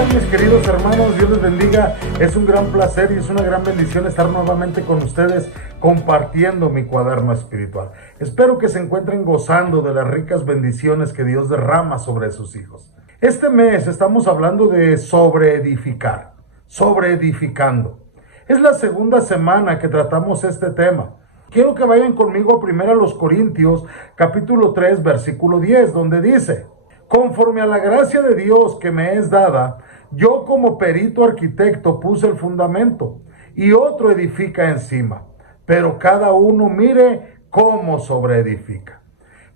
tal, mis queridos hermanos? Dios les bendiga. Es un gran placer y es una gran bendición estar nuevamente con ustedes compartiendo mi cuaderno espiritual. Espero que se encuentren gozando de las ricas bendiciones que Dios derrama sobre sus hijos. Este mes estamos hablando de sobreedificar, sobreedificando. Es la segunda semana que tratamos este tema. Quiero que vayan conmigo a los Corintios, capítulo 3, versículo 10, donde dice: conforme a la gracia de Dios que me es dada, yo como perito arquitecto puse el fundamento y otro edifica encima, pero cada uno mire cómo sobreedifica.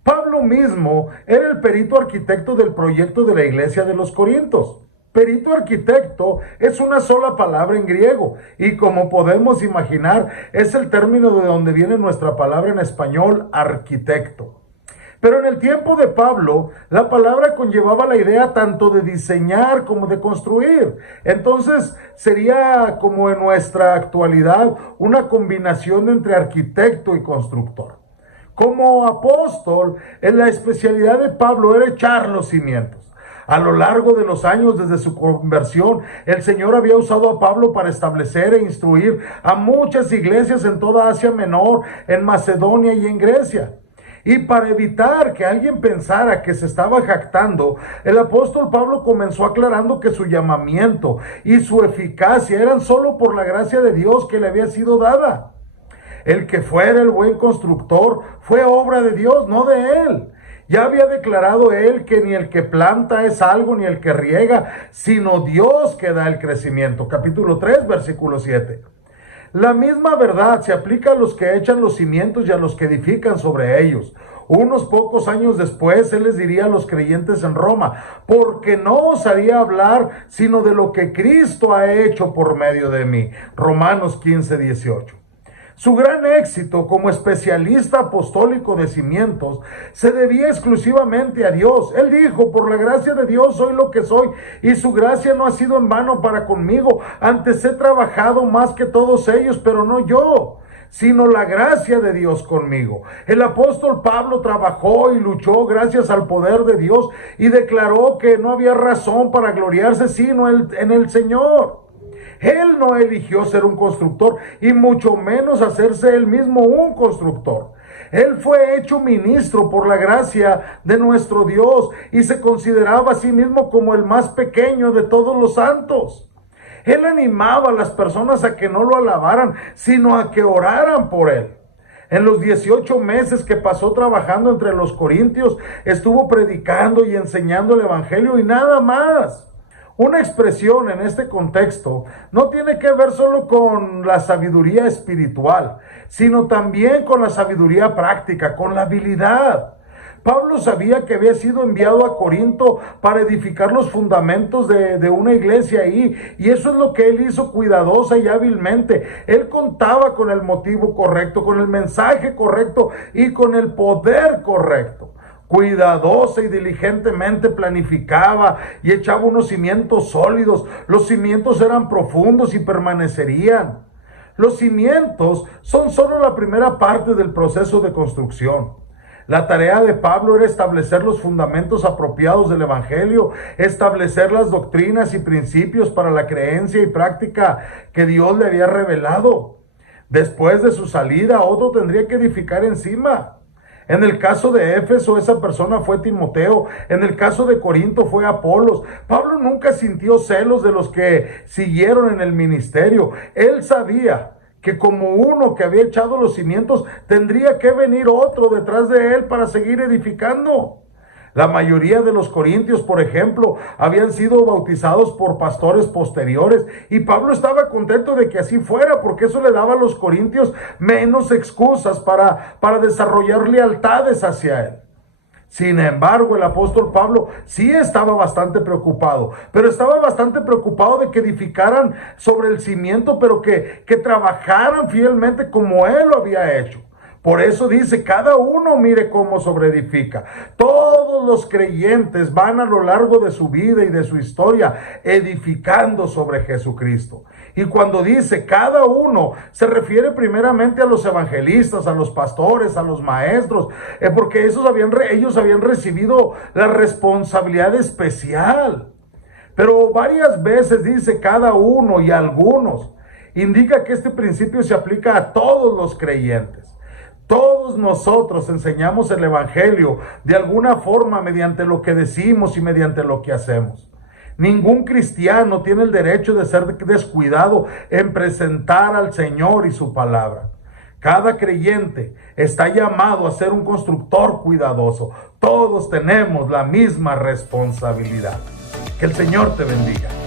Pablo mismo era el perito arquitecto del proyecto de la iglesia de los Corintios. Perito arquitecto es una sola palabra en griego y, como podemos imaginar, es el término de donde viene nuestra palabra en español arquitecto. Pero en el tiempo de Pablo, la palabra conllevaba la idea tanto de diseñar como de construir. Entonces sería, como en nuestra actualidad, una combinación entre arquitecto y constructor. Como apóstol, en la especialidad de Pablo era echar los cimientos. A lo largo de los años desde su conversión, el Señor había usado a Pablo para establecer e instruir a muchas iglesias en toda Asia Menor, en Macedonia y en Grecia. Y para evitar que alguien pensara que se estaba jactando, el apóstol Pablo comenzó aclarando que su llamamiento y su eficacia eran solo por la gracia de Dios que le había sido dada. El que fuera el buen constructor fue obra de Dios, no de él. Ya había declarado él que ni el que planta es algo, ni el que riega, sino Dios que da el crecimiento. Capítulo 3, versículo 7. La misma verdad se aplica a los que echan los cimientos y a los que edifican sobre ellos. Unos pocos años después, él les diría a los creyentes en Roma: porque no os haría hablar sino de lo que Cristo ha hecho por medio de mí. Romanos 15, 18. Su gran éxito como especialista apostólico de cimientos se debía exclusivamente a Dios. Él dijo: por la gracia de Dios soy lo que soy, y su gracia no ha sido en vano para conmigo. Antes he trabajado más que todos ellos, pero no yo, sino la gracia de Dios conmigo. El apóstol Pablo trabajó y luchó gracias al poder de Dios y declaró que no había razón para gloriarse sino en el Señor. Él no eligió ser un constructor y mucho menos hacerse él mismo un constructor. Él fue hecho ministro por la gracia de nuestro Dios y se consideraba a sí mismo como el más pequeño de todos los santos. Él animaba a las personas a que no lo alabaran, sino a que oraran por él. En los 18 meses que pasó trabajando entre los corintios, estuvo predicando y enseñando el evangelio y nada más. Una expresión en este contexto no tiene que ver solo con la sabiduría espiritual, sino también con la sabiduría práctica, con la habilidad. Pablo sabía que había sido enviado a Corinto para edificar los fundamentos de una iglesia ahí, y eso es lo que él hizo cuidadosa y hábilmente. Él contaba con el motivo correcto, con el mensaje correcto y con el poder correcto. Cuidadosa y diligentemente planificaba y echaba unos cimientos sólidos. Los cimientos eran profundos y permanecerían. Los cimientos son solo la primera parte del proceso de construcción. La tarea de Pablo era establecer los fundamentos apropiados del evangelio, establecer las doctrinas y principios para la creencia y práctica que Dios le había revelado. Después de su salida, otro tendría que edificar encima. En el caso de Éfeso, esa persona fue Timoteo. En el caso de Corinto fue Apolos. Pablo nunca sintió celos de los que siguieron en el ministerio. Él sabía que como uno que había echado los cimientos, tendría que venir otro detrás de él para seguir edificando. La mayoría de los corintios, por ejemplo, habían sido bautizados por pastores posteriores, y Pablo estaba contento de que así fuera, porque eso le daba a los corintios menos excusas para desarrollar lealtades hacia él. Sin embargo, el apóstol Pablo sí estaba bastante preocupado, pero estaba bastante preocupado de que edificaran sobre el cimiento, pero que trabajaran fielmente como él lo había hecho. Por eso dice: cada uno mire cómo sobreedifica. Todos los creyentes van a lo largo de su vida y de su historia edificando sobre Jesucristo. Y cuando dice cada uno, se refiere primeramente a los evangelistas, a los pastores, a los maestros, porque ellos habían recibido la responsabilidad especial. Pero varias veces dice cada uno y algunos. Indica que este principio se aplica a todos los creyentes. Todos nosotros enseñamos el evangelio de alguna forma mediante lo que decimos y mediante lo que hacemos. Ningún cristiano tiene el derecho de ser descuidado en presentar al Señor y su palabra. Cada creyente está llamado a ser un constructor cuidadoso. Todos tenemos la misma responsabilidad. Que el Señor te bendiga.